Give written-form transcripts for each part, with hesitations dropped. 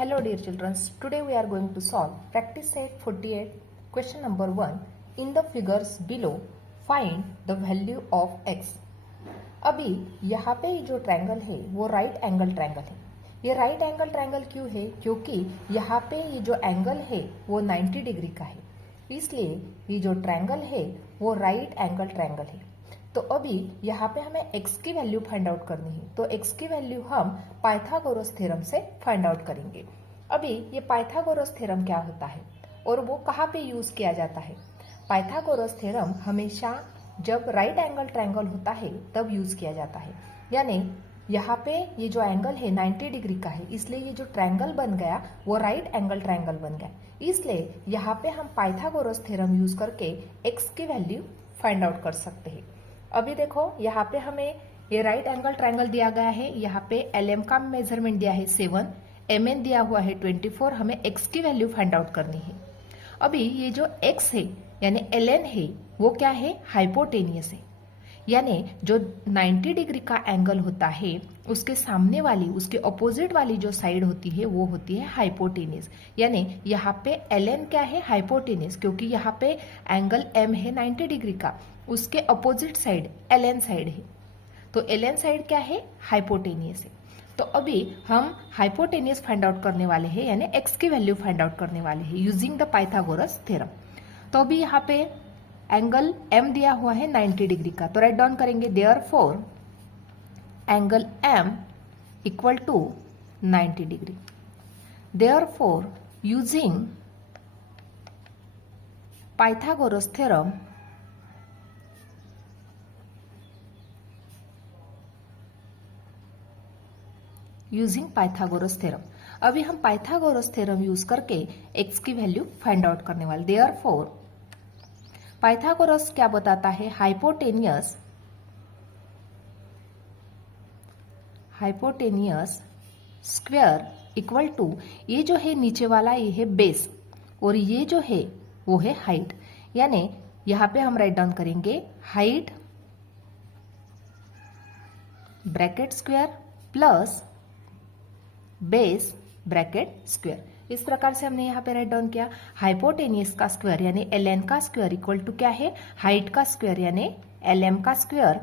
Hello dear children, today we are going to solve practice set 48 question number 1. In the figures below find the value of x. अभी यहाँ पे जो triangle है वो right angle triangle है। ये right angle triangle क्यों है? क्योंकि यहाँ पे ये जो एंगल है वो 90 डिग्री का है, इसलिए ये जो ट्रायंगल है वो राइट एंगल ट्रायंगल है। तो अभी यहाँ पे हमें x की वैल्यू फाइंड आउट करनी है, तो x की वैल्यू हम पाइथागोरस थ्योरम से फाइंड आउट करेंगे। अभी ये पाइथागोरस थ्योरम क्या होता है और वो कहाँ पे यूज किया जाता है? पाइथागोरस थ्योरम हमेशा जब राइट एंगल ट्रायंगल होता है तब यूज किया जाता है। यानी यहाँ पे ये जो एंगल है 90 डिग्री का है, इसलिए ये जो ट्रायंगल बन गया वो राइट एंगल ट्रायंगल बन गया। इसलिए यहाँ पे हम पाइथागोरस थ्योरम यूज करके x की वैल्यू फाइंड आउट कर सकते हैं। अभी देखो यहाँ पे हमें ये राइट एंगल ट्रायंगल दिया गया है, यहाँ पे LM का मेजरमेंट दिया है 7, MN दिया हुआ है 24, हमें x की वैल्यू फाइंड आउट करनी है। अभी ये जो x है यानी LN है वो क्या है? हाइपोटेनियस है। यानी जो 90 डिग्री का एंगल होता है उसके सामने वाली, उसके ऑपोजिट वाली जो साइड होती है वो होती है हाइपोटेनियस। यानी यहाँ पे LN क्या है? हाइपोटेनियस, क्योंकि यहाँ पे एंगल M है 90 डिग्री का, उसके अपोजिट साइड LN साइड है, तो LN साइड क्या है? हाइपोटेनियस है। तो अभी हम हाइपोटेनियस फाइंड आउट करने वाले हैं, यानी x की वैल्यू फाइंड आउट करने वाले हैं यूजिंग द पाइथागोरस थ्योरम। तो अभी यहाँ पे एंगल M दिया हुआ है 90 डिग्री का, तो राइट डाउन करेंगे therefore angle M equal to 90 degree. Therefore using Pythagoras theorem using Pythagoras theorem. अभी हम पाइथागोरस थ्योरम यूज करके x की वैल्यू फाइंड आउट करने वाले। देयरफॉर पाइथागोरस क्या बताता है? हाइपोटेनियस स्क्वायर इक्वल टू, ये जो है नीचे वाला ये है बेस और ये जो है वो है हाइट। यानी यहां पे हम राइट डाउन करेंगे height bracket square plus base bracket square. इस प्रकार से हमने यहाँ पे राइट डाउन किया हाइपोटेनियस का स्क्वायर यानी LN का स्क्वायर इक्वल टू क्या है? हाइट का स्क्वायर यानी LM का स्क्वायर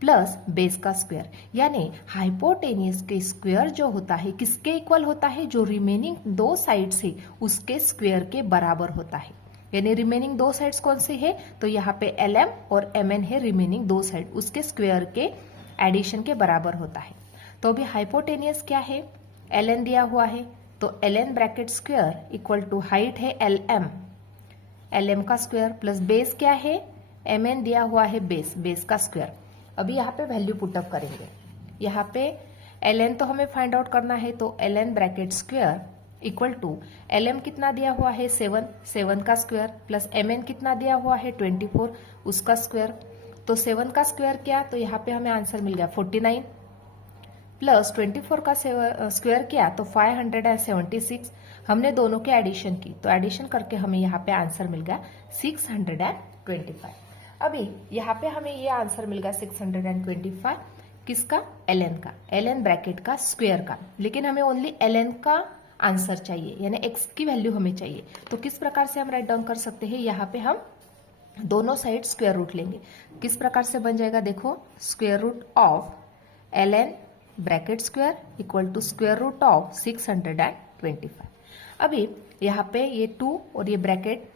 प्लस बेस का स्क्वायर। यानी हाइपोटेनियस के स्क्वायर जो होता है किसके इक्वल होता है? जो रिमेनिंग दो साइड्स है उसके स्क्वायर के बराबर होता है। यानी रिमेनिंग दो साइड्स कौन सी है? तो यहाँ पे LM और MN है रिमेनिंग दो साइड, उसके स्क्वायर के एडिशन के बराबर होता है। तो अभी हाइपोटेनियस क्या है? LN दिया हुआ है, तो LN bracket square equal to height है LM का स्क्वायर प्लस बेस क्या है? MN दिया हुआ है बेस का स्क्वायर। अभी यहाँ पे वैल्यू पुटअप करेंगे। यहाँ पे LN तो हमें फाइंड आउट करना है, तो LN bracket square equal to LM कितना दिया हुआ है? 7 का स्क्वायर प्लस MN कितना दिया हुआ है? 24, उसका स्क्वायर। तो 7 का स्क्वायर क्या? तो यहाँ पे हमें आंसर मिल गया 49 प्लस 24 का स्क्वायर किया तो 576। हमने दोनों के एडिशन की, तो एडिशन करके हमें यहाँ पे आंसर मिल गया 625। अभी यहाँ पे हमें ये आंसर मिल गया 625 किसका? LN का, LN ब्रैकेट का स्क्वायर का। लेकिन हमें ओनली LN का आंसर चाहिए, यानी x की वैल्यू हमें चाहिए। तो किस प्रकार से हम राइट डाउन कर सकते हैं? यहाँ पे हम दोनों साइड स्क्वायर रूट लेंगे। किस प्रकार से बन जाएगा? देखो, square root of LN bracket square equal to square root of 625। अभी यहाँ पे ये 2 और ये ब्रैकेट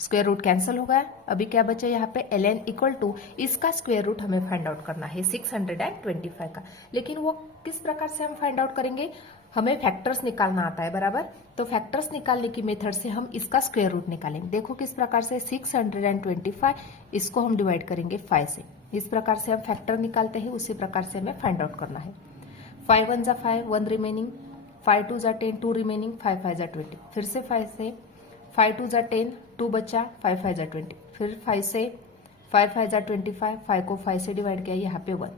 स्क्वायर रूट कैंसिल हो गया। अभी क्या बचा यहाँ पे? LN इक्वल टू इसका स्क्वायर रूट हमें फाइंड आउट करना है 625 का। लेकिन वो किस प्रकार से हम फाइंड आउट करेंगे? हमें फैक्टर्स निकालना आता है, बराबर। तो फैक्टर्स निकालने की मेथड से हम इसका स्क्वायर रूट निकालेंगे। देखो किस प्रकार से 625 इसको हम डिवाइड करेंगे 5 से। इस प्रकार से हम फैक्टर निकालते हैं, उसी प्रकार से हमें फाइंड आउट करना है। 5 1 जा 5, 1 रिमेनिंग, 5 2 जा 10, 2 रिमेनिंग, 5 5 जा 20। फिर से 5 से 5 2 जा 10, 2 बचा, 5 5 जा 20। फिर 5 से 5 5 जा 25, 5 को 5 से डिवाइड किया, यहाँ पे 1।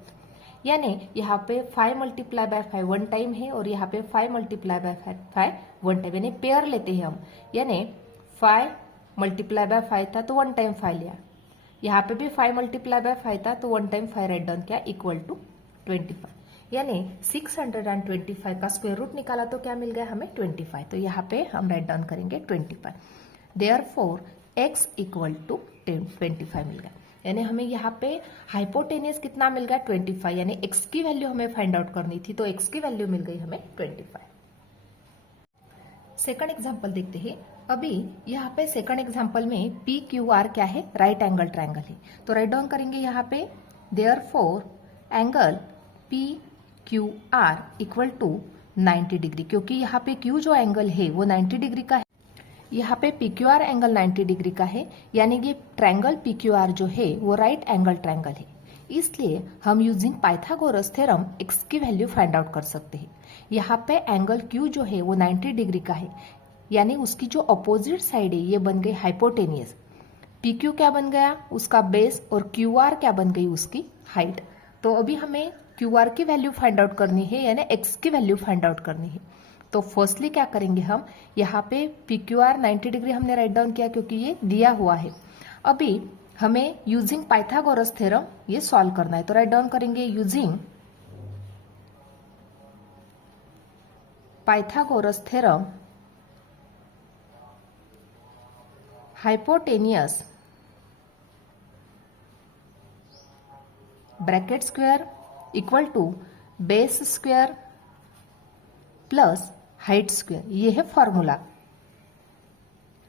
यानी यहाँ पे 5 मल्टीप्लाई बाय 5 1 टाइम है और यहाँ पे 5 मल्टीप्लाई बाय 5 1 टाइम, यानी पेयर लेते हैं हम। यानी 5 मल्टीप्लाई बाय 5 था तो 1 टाइम 5 लिया, यहाँ पे भी 5 मल्टीप्लाई बाय 5 था तो 1 टाइम 5 राइट डाउन किया इक्वल टू 25। यानी 625 का स्क्वायर रूट निकाला तो क्या मिल गया हमें 25। तो यहाँ पे हम राइट डाउन करेंगे 25। देयरफॉर x इक्वल टू 25 मिल गया। यानी हमें यहाँ पे हाइपोटेनियस कितना मिल गया 25, यानी x की वैल्यू हमें फाइंड आउट करनी थी, तो x की वैल्यू मिल गई हमें 25। सेकंड एग्जांपल देखते हैं। अभी यहाँ पे सेकंड एग्जांपल में पी क्यू आर क्या है, राइट एंगल ट्रायंगल है। तो राइट डाउन करेंगे यहाँ पे therefore angle P Q R equal to 90 degree, क्योंकि यहाँ पे क्यू जो एंगल है वो 90 डिग्री का है, यहाँ पे P Q R angle 90 degree का है, यानी कि ट्रायंगल पी क्यू आर जो है वो राइट एंगल ट्रायंगल है। इसलिए हम यूजिंग पाइथागोरस थ्योरम x की वैल्यू फाइंड आउट कर सकते हैं। यहाँ पे एंगल Q जो है वो 90 डिग्री का है, यानी उसकी जो अपोजिट साइड है ये बन गई हाइपोटेनियस। PQ क्या बन गया, उसका बेस, और QR क्या बन गई, उसकी हाइट। तो अभी हमें QR की वैल्यू फाइंड आउट करनी है, यानी x की वैल्यू फाइंड आउट करनी है। तो फर्स्टली क्या करेंगे हम, यहाँ पे PQR 90 डिग्री हमने राइट डाउन किया क्योंकि ये दिया हुआ है। अभी हमें यूजिंग पाइथागोरस थ्योरम ये सॉल्व करना है। तो राइट डाउन करेंगे using Pythagoras theorem hypotenuse bracket square equal to base square plus height square, ये है फॉर्मूला।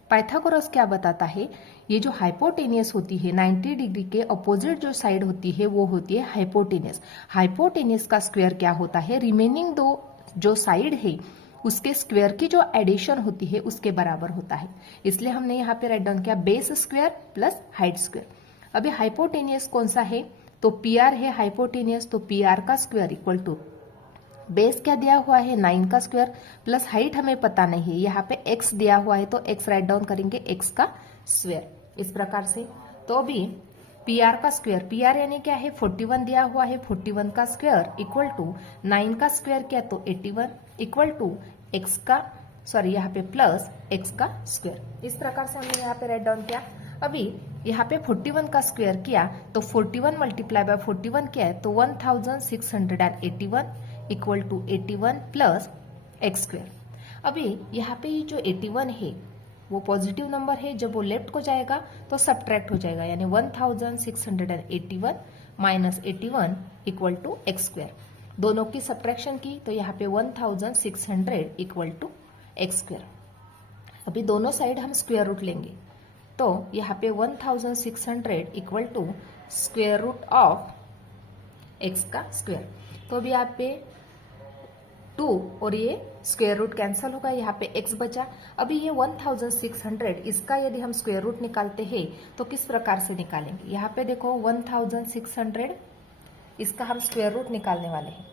पाइथागोरस क्या बताता है, ये जो हाइपोटेनियस होती है 90 डिग्री के अपोजिट जो साइड होती है वो होती है हाइपोटेनियस। हाइपोटेनियस का स्क्वायर क्या होता है, रिमेनिंग दो जो साइड है उसके स्क्वायर की जो एडिशन होती है उसके बराबर होता है। इसलिए हमने यहाँ पे राइट डाउन किया base square plus height square. अभी हाइपोटेनियस कौन सा है, तो पी आर है हाइपोटेनियस, तो पी आर का स्क्वायर इक्वल टू बेस क्या दिया हुआ है 9 का स्क्वायर प्लस हाइट हमें पता नहीं है, यहाँ पे x दिया हुआ है तो x राइट डाउन करेंगे x का स्क्वायर, इस प्रकार से। तो अभी पी आर का स्क्वायर, पी आर यानी क्या है 41 दिया हुआ है, 41 का स्क्वायर इक्वल टू 9 का स्क्वायर क्या तो 81 इक्वल टू x का यहाँ पे प्लस x का स्क्वायर। इस प्रकार से हमने यहाँ पे राइट डाउन किया। अभी यहाँ पे 41 का स्क्वायर किया तो 41 मल्टीप्लाई बाय 41 क्या है तो 1681 equal to 81 plus x square. अभी यहाँ पे जो 81 है वो पॉजिटिव नंबर है, जब वो लेफ्ट को जाएगा तो सब्ट्रैक्ट हो जाएगा, यानी 1681 minus 81 equal to x square. दोनों की सब्ट्रैक्शन की तो यहाँ पे 1600 इक्वल टू एक्स स्क्वायर। अभी दोनों साइड हम स्क्वायर रूट लेंगे तो यहाँ पे 1600 equal to square root of x का स्क्वायर। तो अभी यहाँ पे 2 और ये स्क्वायर रूट कैंसिल होगा, यहाँ पे x बचा। अभी ये 1600 इसका यदि हम स्क्वायर रूट निकालते हैं तो किस प्रकार से निकालेंगे, यहाँ पे देखो 1600 इसका हम स्क्वायर रूट निकालने वाले हैं।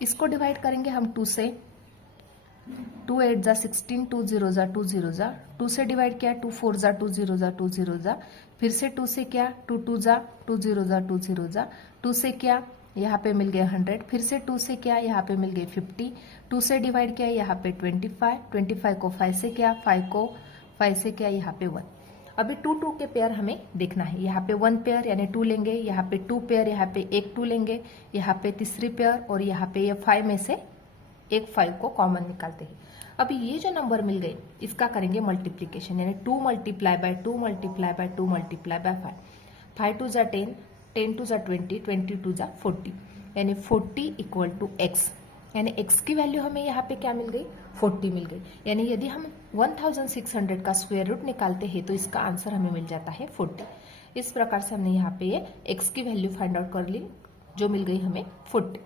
इसको डिवाइड करेंगे हम 2 से, 2 8 जा 16, 2 0 जा 2 0 जा, 2 से डिवाइड किया 2 4 जा 2 0 जा 2 0 जा, फिर से 2 से क्या 2 2 जा 2 0 जा 2 0 जा, 2 से क्या यहाँ पे मिल गया 100, फिर से 2 से क्या यहाँ पे मिल गए 50, 2 से डिवाइड किया यहाँ पे 25, 25 को 5 से क्या 5 को 5 से क्या यहाँ पे 1। अभी 2 2 के पेयर हमें देखना है, यहाँ पे 1 पेयर यानी 2 लेंगे, यहाँ पे 2 पेयर यहाँ पे एक 2 लेंगे, यहाँ पे तीसरी पेयर, और यहाँ पे ये 5 में से एक 5 को कॉमन निकालते हैं। अभी ये जो नंबर मिल गए इसका करेंगे मल्टीप्लीकेशन, यानी 2 multiply by 2 multiply by 2 multiply by 5, 5 2 जा 10, 10 2 जा 20, 20 2 जा 40, यानी 40 इक्वल टू एक्स, यानी एक्स की वैल्यू हमें यहाँ पे क्या मिल गई 40 मिल गई। यानी यदि हम 1600 का स्क्वायर रूट निकालते हैं तो इसका आंसर हमें मिल जाता है 40। इस प्रकार से हमने यहाँ पे ये एक्स की वैल्यू फाइंड आउट कर ली, जो मिल गई हमें 40।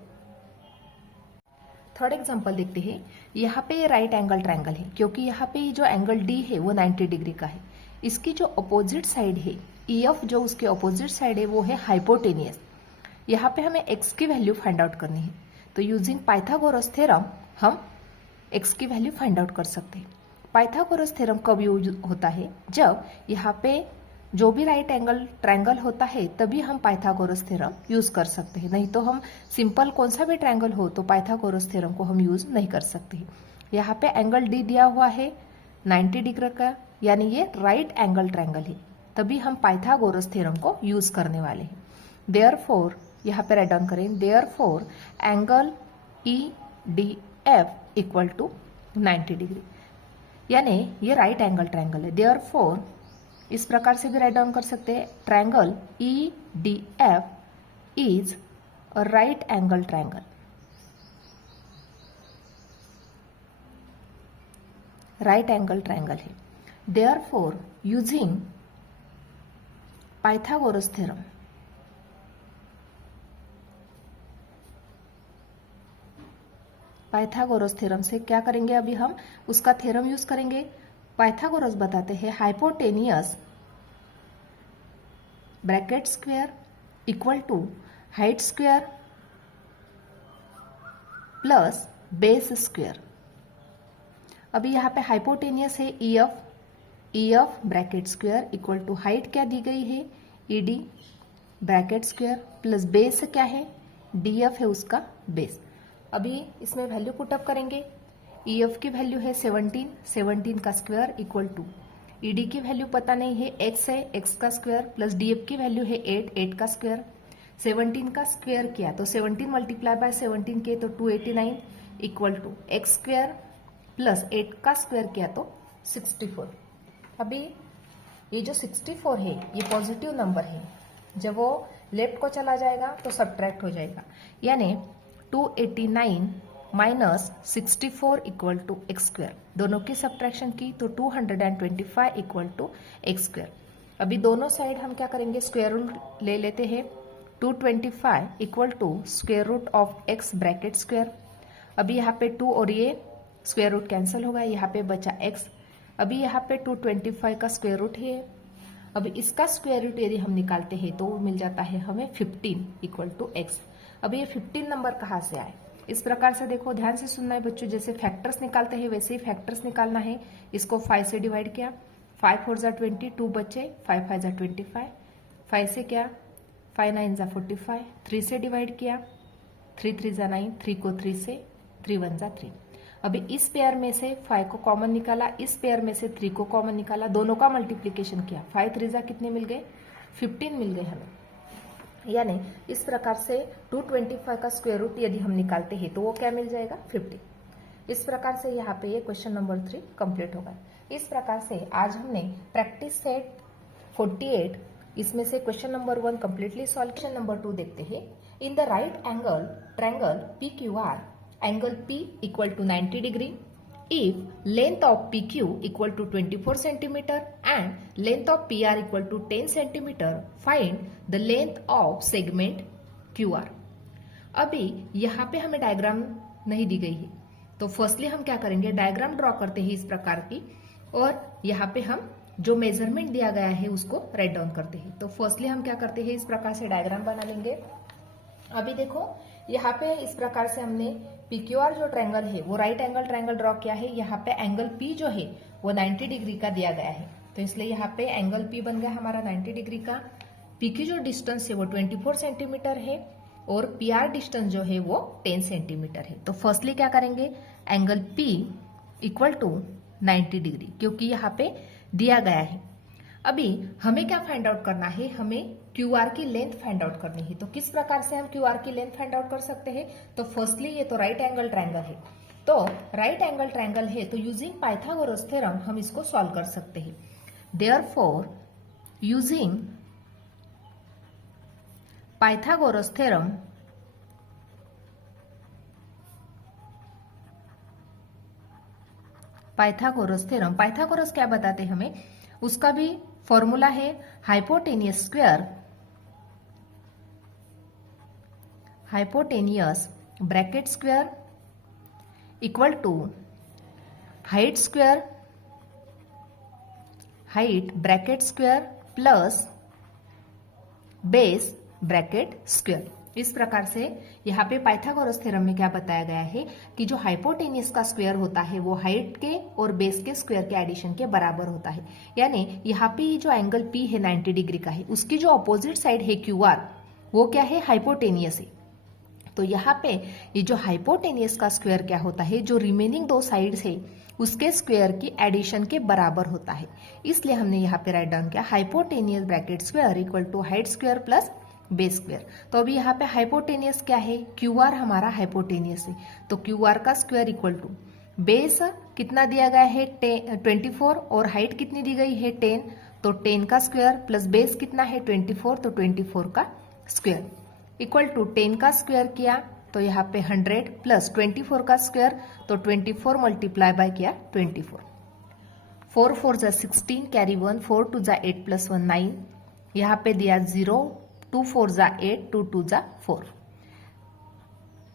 थर्ड एग्जांपल देखते हैं। यहाँ पे राइट एंगल ट्रायंगल है, क्योंकि यहाँ पे जो एंगल डी है वो 90 डिग्री का है। इसकी जो अपोजिट साइड है EF, जो उसके अपोजिट साइड है वो है हाइपोटेनियस। यहाँ पे हमें x की वैल्यू फाइंड आउट करनी है, तो यूजिंग पाइथागोरस थ्योरम हम x की वैल्यू फाइंड आउट कर सकते हैं। पाइथागोरस थ्योरम कब यूज होता है, जब यहाँ पे जो भी राइट एंगल ट्रायंगल होता है तभी हम पाइथागोरस थ्योरम यूज कर सकते हैं, नहीं तो हम सिंपल कौन सा भी ट्रायंगल हो तो पाइथागोरस थ्योरम को हम यूज नहीं कर सकते हैं। यहाँ पे एंगल डी दिया हुआ है 90 डिग्री का, यानी ये राइट एंगल ट्रायंगल है, तभी हम पाइथागोरस थ्योरम को यूज करने वाले हैं। देयरफॉर यहाँ पे राइट डाउन करें, therefore angle EDF equal to 90 degree, यानी ये राइट एंगल ट्रायंगल है। देयरफॉर इस प्रकार से भी राइट डाउन कर सकते हैं, triangle EDF is a right angle triangle. Right angle triangle है। Therefore using Pythagoras theorem, Pythagoras theorem से क्या करेंगे, अभी हम उसका थ्योरम यूज करेंगे। पाइथागोरस बताते हैं hypotenuse bracket square equal to height square plus base square. अभी यहाँ पे हाइपोटेनियस है EF bracket square equal to height क्या दी गई है ED bracket square plus base क्या है DF है उसका बेस। अभी इसमें वैल्यू पुटअप करेंगे। EF की वैल्यू है 17 का स्क्वायर इक्वल टू ED की वैल्यू पता नहीं है x है, x का स्क्वायर प्लस DF की वैल्यू है 8 का स्क्वायर। 17 का स्क्वायर किया तो 17 मल्टीप्लाई बाय 17 के तो 289 equal to x square plus 8 का स्क्वायर किया तो 64। अभी ये जो 64 है ये पॉजिटिव नंबर है, जब वो लेफ्ट को चला जाएगा तो सब्ट्रैक्ट हो जाएगा, यानी 289 minus 64 equal to x square. दोनों की सब्ट्रैक्शन की तो 225 इक्वल टू एक्स स्क्वायर। अभी दोनों साइड हम क्या करेंगे, स्क्वायर रूट ले लेते हैं। 225 equal to square root of x bracket square. अभी यहाँ पे 2 और ये स्क्वायर रूट कैंसिल होगा, यहाँ पे बचा x। अभी यहाँ पे 225 का स्क्वायर रूट है। अब इसका स्क्वायर रूट यदि हम निकालते हैं तो मिल जाता है हमें 15 इक्वल टू x। अब ये 15 नंबर कहाँ से आए, इस प्रकार से देखो, ध्यान से सुनना है बच्चों। जैसे फैक्टर्स निकालते हैं वैसे ही फैक्टर्स निकालना है। इसको 5 से डिवाइड किया, 5 4 जा 20, 2 बचे, 5 5 जा 25, 5 से क्या 5 9 जा 45, 3 से डिवाइड किया, 3 3 जा 9, 3 को 3 से, 3 1 जा 3। अभी इस पेयर में से 5 को कॉमन निकाला, इस पेयर में से 3 को कॉमन निकाला, दोनों का मल्टीप्लीकेशन किया, 5 3 जा कितने मिल गए, 15 मिल गए हमें। यानी इस प्रकार से 225 का स्क्वायर रूट यदि हम निकालते हैं तो वो क्या मिल जाएगा, 50। इस प्रकार से यहाँ पे ये क्वेश्चन नंबर 3 कंप्लीट होगा। इस प्रकार से आज हमने प्रैक्टिस सेट 48 इसमें से question number 1 completely solve. Question number 2 देखते हैं। In the right angle triangle PQR angle P equal to 90 degree if length of PQ equal to 24 centimeter and length of PR equal to 10 centimeter, find the length of segment QR। अभी यहाँ पे हमें diagram नहीं दी गई है, तो firstly हम क्या करेंगे, डायग्राम ड्रॉ करते हैं इस प्रकार की, और यहाँ पे हम जो मेजरमेंट दिया गया है उसको राइट डाउन करते हैं। तो फर्स्टली हम क्या करते हैं, इस प्रकार से डायग्राम बना लेंगे। अभी देखो यहाँ पे इस प्रकार से हमने PQR जो ट्रायंगल है वो राइट एंगल ट्रायंगल ड्रॉ किया है। यहाँ पे एंगल P जो है वो 90 डिग्री का दिया गया है, तो इसलिए यहाँ पे एंगल P बन गया हमारा 90 डिग्री का। P की जो डिस्टेंस है वो 24 सेंटीमीटर है और PR डिस्टेंस जो है वो 10 सेंटीमीटर है। तो फर्स्टली क्या करेंगे, angle P equal to 90 degree, क्योंकि यहाँ पे दिया गया है। अभी हमें क्या फाइंड आउट करना है, हमें QR की लेंथ फाइंड आउट करनी है। तो किस प्रकार से हम QR की लेंथ फाइंड आउट कर सकते हैं, तो फर्स्टली ये तो राइट एंगल ट्रायंगल है, तो राइट एंगल ट्रायंगल है तो यूजिंग पाइथागोरस थ्योरम हम इसको सॉल्व कर सकते हैं। Therefore using Pythagoras theorem Pythagoras क्या बताते हैं हमें, उसका भी फॉर्मूला है hypotenuse bracket square equal to height bracket square plus base bracket square. इस प्रकार से यहाँ पे पाइथागोरस थ्योरम में क्या बताया गया है कि जो हाइपोटेनियस का स्क्वायर होता है वो हाइट के और बेस के स्क्वायर के एडिशन के बराबर होता है। यानी यहाँ पे जो एंगल P है 90 डिग्री का है, उसकी जो अपोजिट साइड है QR वो क्या है, हाइपोटेनियस है। तो यहाँ पे ये जो हाइपोटेनियस का स्क्वायर क्या होता है, जो रिमेनिंग दो साइड्स है उसके स्क्वायर की एडिशन के बराबर होता है। इसलिए हमने यहाँ पे राइट डाउन किया hypotenuse bracket square equal to height square plus base square. तो अभी यहाँ पे हाइपोटेनियस क्या है, क्यू आर हमारा हाइपोटेनियस है, तो क्यू आर का स्क्वायर इक्वल टू बेस कितना दिया गया है 24 और हाइट कितनी दी गई है 10, तो 10 का स्क्वायर प्लस बेस कितना है 24, तो 24 का स्क्वायर इक्वल टू 10 का स्क्वायर किया तो यहाँ पे 100 प्लस 24 का स्क्वायर, तो 24 मल्टीप्लाई बाय किया 24, 4 4 जा 16 कैरी 1, 4 2 जा 8 प्लस 1 9, यहाँ पे दिया 0, 2 4 जा 8, 2 2 जा 4,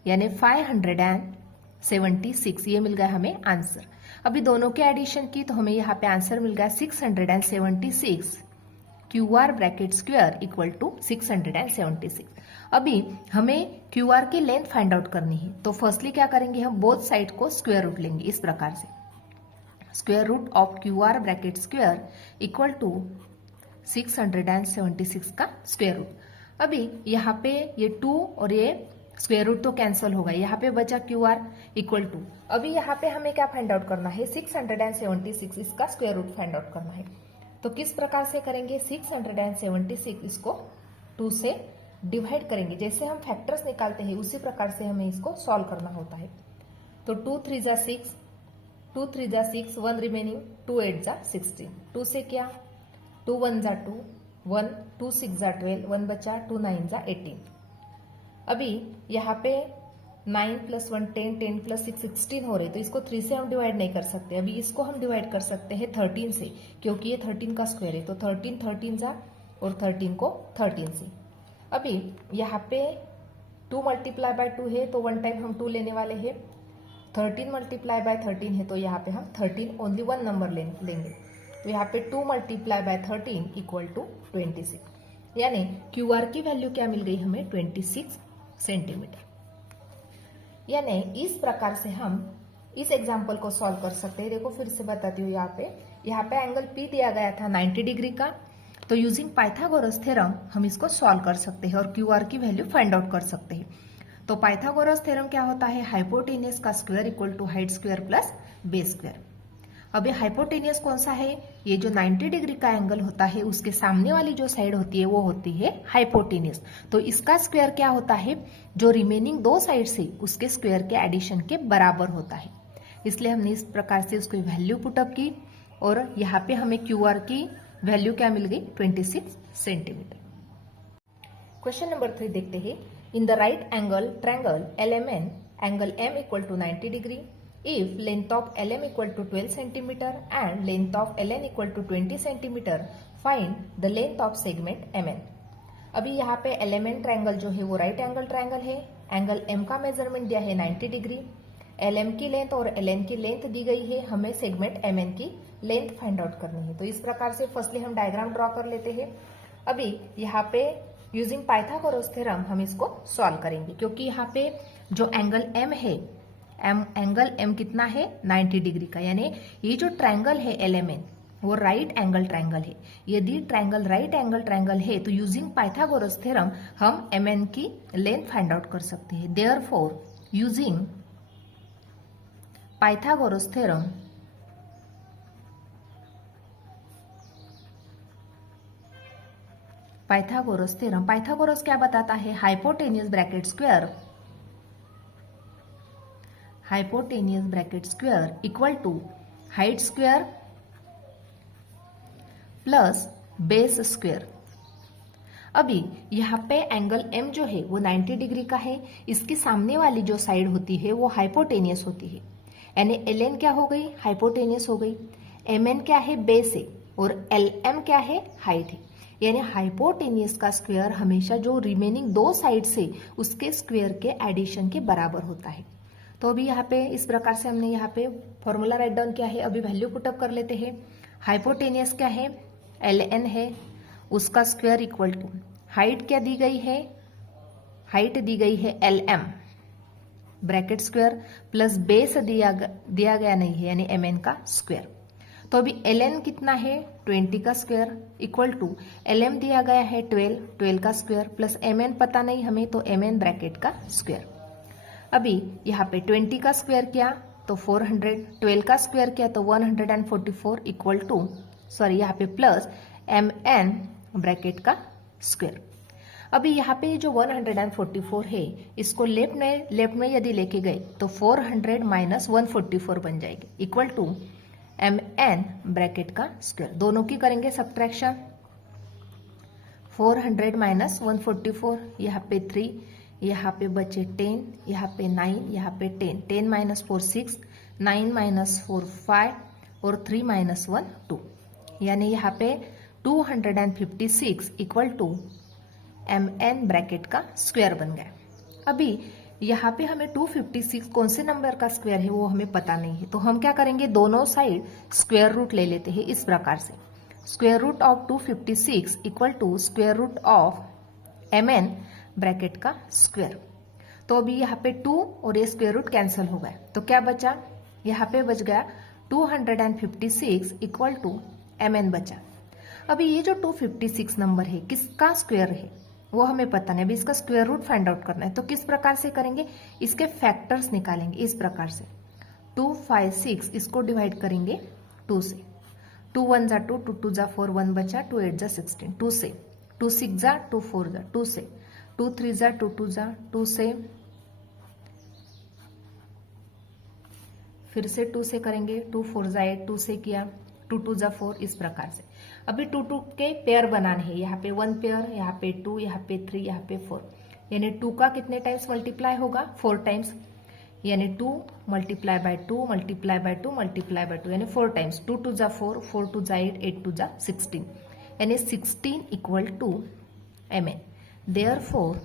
यानी 576 ये मिल गया हमें आंसर। अभी दोनों के एडिशन की तो हमें यहाँ पे आंसर मिल गया 676 Q R bracket square equal to 676। अभी हमें क्यू आर की लेंथ फाइंड आउट करनी है, तो फर्स्टली क्या करेंगे, हम बोथ साइड को स्क्वायर रूट लेंगे इस प्रकार से, square root of Q R bracket square equal to 676 का स्क्वायर रूट। अभी यहाँ पे ये 2 और ये स्क्वायर रूट तो कैंसिल होगा, यहाँ पे बचा क्यू आर इक्वल टू, अभी यहाँ पे हमें क्या फाइंड आउट करना है 676, इसका स्क्वायर रूट फाइंड आउट करना है। तो किस प्रकार से करेंगे, 676 इसको 2 से डिवाइड करेंगे, जैसे हम फैक्टर्स निकालते हैं उसी प्रकार से हमें इसको सॉल्व करना होता है। तो 2 3 जा 6, 2 3 जा 6, 1 रिमेनिंग, 2 8 जा 16, 2 से क्या 2 1 जा 2 1, 2 6 जा 12, 1 बचा, 2 9 जा 18। अभी यहाँ पे 9 प्लस 1 10, 10 प्लस 6 16 हो रहे, तो इसको 3 से हम डिवाइड नहीं कर सकते, अभी इसको हम डिवाइड कर सकते हैं 13 से, क्योंकि ये 13 का स्क्वायर है, तो 13 13 जा और 13 को 13 से। अभी यहाँ पे 2 मल्टीप्लाई बाय 2 है, तो 1 टाइम हम 2 लेने वाले हैं, 13 मल्टीप्लाई बाय 13 है, तो यहाँ पे हम 13 ओनली 1 नंबर लेंगे, तो यहाँ पे 2 मल्टीप्लाई बाय 13 इक्वल टू 26, यानी क्यू आर की वैल्यू क्या मिल गई हमें 26 सेंटीमीटर। यानी इस प्रकार से हम इस एग्जाम्पल को सॉल्व कर सकते हैं। देखो फिर से बताती हूँ, यहाँ पे एंगल P दिया गया था 90 डिग्री का, तो यूजिंग पाइथागोरस थ्योरम हम इसको सॉल्व कर सकते हैं और क्यू आर की वैल्यू फाइंड आउट कर सकते हैं। तो पाइथागोरस थ्योरम क्या होता है, हाइपोटेनियस का square equal to height square plus base square. अभी हाइपोटेनियस कौन सा है, ये जो 90 डिग्री का एंगल होता है उसके सामने वाली जो साइड होती है वो होती है हाइपोटेनियस, तो इसका स्क्वायर क्या होता है, जो रिमेनिंग 2 साइड से उसके स्क्वायर के एडिशन के बराबर होता है, इसलिए हमने इस प्रकार से उसकी वैल्यू पुटअप की और यहाँ पे हमें क्यू आर की वैल्यू क्या मिल गई 26 सेंटीमीटर। क्वेश्चन नंबर 3 देखते हैं, in the right angle triangle LMN angle M equal to 90 degree, if length of LM equal to 12 centimeter and length of LN equal to 20 centimeter, find the length of segment MN। अभी यहाँ पे LMN triangle जो है वो right angle triangle है, angle M का measurement दिया है 90 डिग्री, LM की लेंथ और LN की लेंथ दी गई है, हमें सेगमेंट MN की लेंथ फाइंड आउट करनी है। तो इस प्रकार से फर्स्टली हम डायग्राम ड्रॉ कर लेते हैं। अभी यहाँ पे यूजिंग पाइथागोरस थ्योरम हम इसको सॉल्व करेंगे, क्योंकि यहाँ पे जो एंगल M है, एंगल M कितना है 90 डिग्री का, यानी ये जो ट्रायंगल है LMN वो राइट एंगल ट्रायंगल है। यदि ट्रायंगल राइट एंगल ट्रायंगल है तो यूजिंग पाइथागोरस थ्योरम हम MN की लेंथ फाइंड आउट कर सकते हैं। Therefore using Pythagoras theorem Pythagoras क्या बताता है, hypotenuse bracket square equal to height square plus base square. अभी यहाँ पे एंगल M जो है वो 90 डिग्री का है, इसके सामने वाली जो साइड होती है वो हाइपोटेनियस होती है, यानी LN क्या हो गई हाइपोटेनियस हो गई, MN क्या है बेस है और LM क्या है हाइट है, यानी हाइपोटेनियस का स्क्वायर हमेशा जो रिमेनिंग 2 साइड से उसके स्क्वायर के एडिशन के बराबर होता है। तो अभी यहाँ पे इस प्रकार से हमने यहाँ पे फॉर्मूला राइट डाउन किया है। अभी वैल्यू पुटअप कर लेते हैं। हाइपोटेनियस क्या है LN है, उसका स्क्वायर इक्वल टू हाइट क्या दी गई है, हाइट दी गई है LM bracket square plus base दिया गया नहीं है यानी MN का स्क्वायर। तो अभी LN कितना है 20 का स्क्वायर इक्वल टू LM दिया गया है 12 का स्क्वायर प्लस MN पता नहीं हमें, तो MN ब्रैकेट का स्क्वायर। अभी यहाँ पे 20 का स्क्वायर किया तो 400, 12 का स्क्वायर किया तो 144 इक्वल टू यहाँ पे प्लस MN ब्रैकेट का स्क्वायर। अभी यहाँ पे जो 144 है इसको लेफ्ट में यदि लेके गए तो 400 माइनस 144 बन जाएगी इक्वल टू mn ब्रैकेट का स्क्वायर। दोनों की करेंगे सब्ट्रैक्शन। 400 माइनस 144, यहाँ पे 3, यहाँ पे बचे 10, यहाँ पे 9, यहाँ पे 10, 10 माइनस 4 6, 9 माइनस 4 5 और 3 माइनस 1 2, यानी यहाँ पे 256 इक्वल टू mn ब्रैकेट का स्क्वायर बन गया। अभी यहाँ पे हमें 256 कौन से नंबर का स्क्वायर है वो हमें पता नहीं है, तो हम क्या करेंगे, दोनों साइड स्क्वायर रूट ले लेते हैं इस प्रकार से। Square root of 256 equal to square root of mn bracket का स्क्वायर। तो अभी यहाँ पे 2 और ये स्क्वायर रूट कैंसिल हो गया, तो क्या बचा, यहाँ पे बच गया 256 इक्वल टू mn बचा। अभी ये जो 256 नंबर है किसका स्क्वायर है वो हमें पता नहीं, अभी इसका स्क्वायर रूट फाइंड आउट करना है। तो किस प्रकार से करेंगे, इसके फैक्टर्स निकालेंगे इस प्रकार से। 256 इसको डिवाइड करेंगे 2 से, 2 1 जा 2, 2 2 जा 4, 1 बचा, 2 8 जा 16, 2 से, 2 6 जा 2 4 जा 2 से, 2 3 जा 2 2 जा 2 से, फिर से 2 से करेंगे, 2 4 जा 8, 2 से किया, 2 2 जा 4, इस प्रकार से। अभी 2 2 के पेयर बनाने हैं, यहाँ पे 1 पेयर, यहाँ पे 2, यहाँ पे 3, यहाँ पे 4, यानी 2 का कितने टाइम्स मल्टीप्लाई होगा, 4 टाइम्स, यानी 2 multiply by 2 multiply by 2 multiply by 2, यानी 4 टाइम्स। 2 2 जा 4, 4 2 जा 8, 8 2 जा 16, यानी 16 equal to mn। Therefore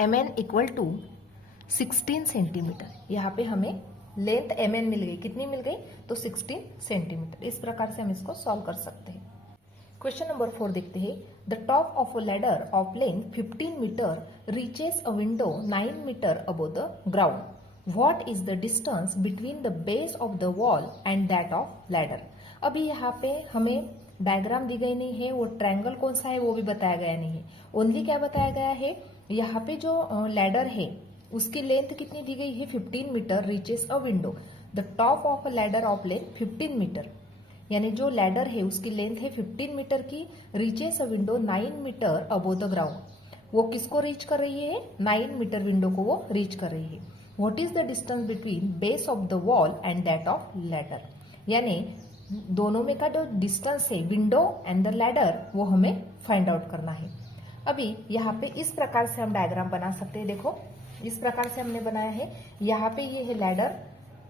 mn equal to 16 centimetre. यहाँ पे हमें लेंथ mn मिल गई, कितनी मिल गई, तो 16 सेंटीमीटर। इस प्रकार से हम इसको सॉल्व कर सकते हैं। क्वेश्चन नंबर 4 देखते हैं। The top of a ladder of length 15 metre reaches a window 9 metre above the ground. What is the distance between the base of the wall and that of ladder. अभी यहाँ पे हमें diagram दी गई नहीं है, वो ट्रायंगल कौन सा है वो भी बताया गया नहीं है। ओनली क्या बताया गया है, यहाँ पे जो लैडर है उसकी लेंथ कितनी दी गई है, 15 metre reaches a window. The top of a ladder of length 15 metre, यानी जो लैडर है उसकी लेंथ है 15 मीटर की, reaches a window 9 metre above the ground. वो किसको रीच कर रही है, 9 मीटर विंडो को वो रीच कर रही है। What is the distance between base of the wall and that of ladder, यानी दोनों में का जो डिस्टेंस है विंडो एंड द लैडर वो हमें फाइंड आउट करना है। अभी यहाँ पे इस प्रकार से हम डायग्राम बना सकते हैं। देखो इस प्रकार से हमने बनाया है, यहाँ पे ये है लैडर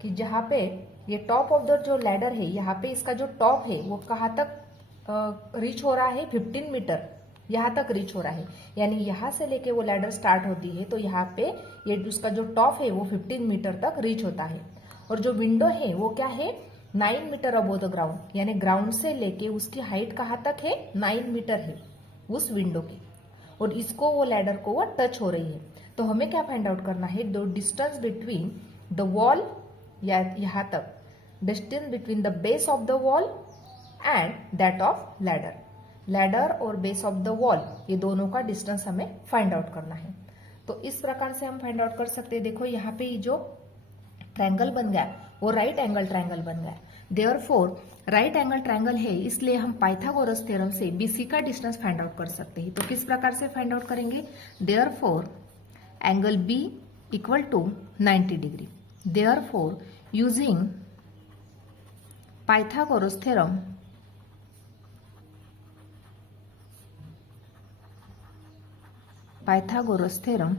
कि जहाँ पे ये टॉप ऑफ द जो लैडर है, यहाँ पे इसका जो टॉप है वो कहाँ तक रीच हो रहा है, 15 मीटर यहाँ तक रीच हो रहा है, यानी यहाँ से लेके वो लैडर स्टार्ट होती है तो यहाँ पे ये उसका जो टॉप है वो 15 मीटर तक रीच होता है। और जो विंडो है वो क्या है, 9 मीटर अबव द ग्राउंड, यानी ग्राउंड से लेके उसकी हाइट कहाँ तक है, 9 मीटर है उस विंडो की, और इसको वो लैडर को वो टच हो रही है। तो हमें क्या फाइंड आउट करना है, the distance between the wall, या यहाँ तक distance between the base of the wall and that of ladder. Ladder और बेस ऑफ द वॉल ये दोनों का डिस्टेंस हमें फाइंड आउट करना है। तो इस प्रकार से हम फाइंड आउट कर सकते हैं। देखो यहाँ पे जो ट्रायंगल बन गया वो राइट एंगल ट्रायंगल बन गया। देयरफॉर राइट एंगल ट्रायंगल है, इसलिए हम पाइथागोरस थ्योरम से बीसी का डिस्टेंस फाइंड आउट कर सकते हैं। तो किस प्रकार से फाइंड आउट करेंगे, therefore angle B equal to 90 degree. Therefore using Pythagoras theorem, Pythagoras theorem,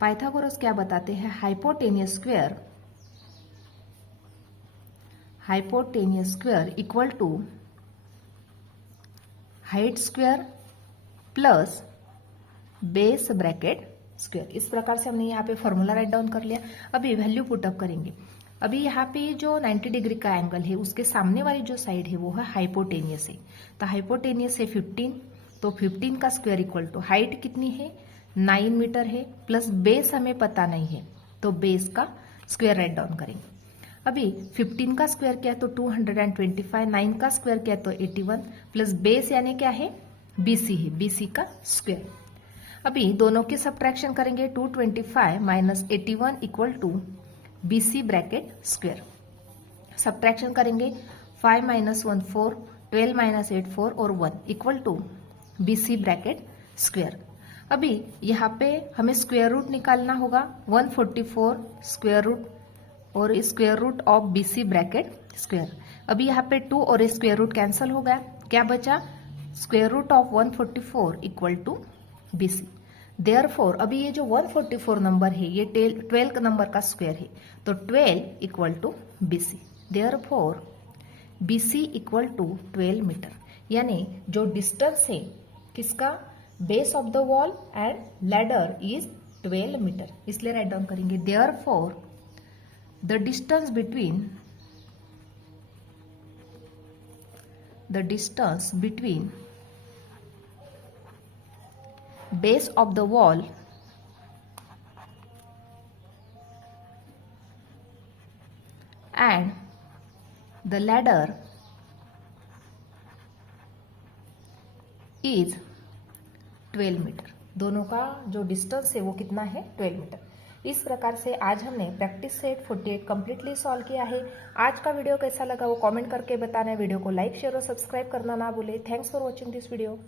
Pythagoras क्या बताते हैं, hypotenuse square, hypotenuse square equal to height square plus base bracket square. इस प्रकार से हमने यहाँ पे फॉर्मूला राइट डाउन कर लिया। अभी वैल्यू पुटअप करेंगे। अभी यहाँ पे जो 90 डिग्री का एंगल है उसके सामने वाली जो साइड है वो है हाइपोटेनियस है, तो हाइपोटेनियस है 15, तो 15 का स्क्वायर इक्वल टू हाइट कितनी है 9 मीटर है, प्लस बेस हमें पता नहीं है तो बेस का स्क्वायर राइट डाउन करेंगे। अभी 15 का स्क्वायर क्या है तो 225, 9 का स्क्वायर क्या है तो 81, प्लस बेस यानी क्या है बीसी है, बीसी का स्क्वायर। अभी दोनों की सब्ट्रैक्शन करेंगे, 225 minus 81 equal to BC bracket square. Subtraction करेंगे 5 माइनस 1 4, 12 माइनस 8 4 और 1 equal to BC bracket square. अभी यहाँ पे हमें स्क्वायर रूट निकालना होगा 144 स्क्वायर रूट और square root of BC bracket square. अभी यहाँ पे 2 और स्क्वायर रूट कैंसिल हो गया, क्या बचा square root of 144 equal to BC। Therefore अभी ये जो 144 नंबर है ये 12 नंबर का स्क्वायर है, तो 12 equal to BC। Therefore BC equal to 12 metre, यानी जो डिस्टेंस है किसका, base of the wall and ladder is 12 metre, इसलिए राइट डाउन करेंगे therefore the distance between base of the wall and the ladder is 12 metre. दोनों का जो distance है वो कितना है, 12 मीटर। इस प्रकार से आज हमने प्रैक्टिस सेट 48 कंप्लीटली सॉल्व किया है। आज का वीडियो कैसा लगा वो कमेंट करके बताना। वीडियो को लाइक शेयर और सब्सक्राइब करना ना भूले। Thanks for watching this video.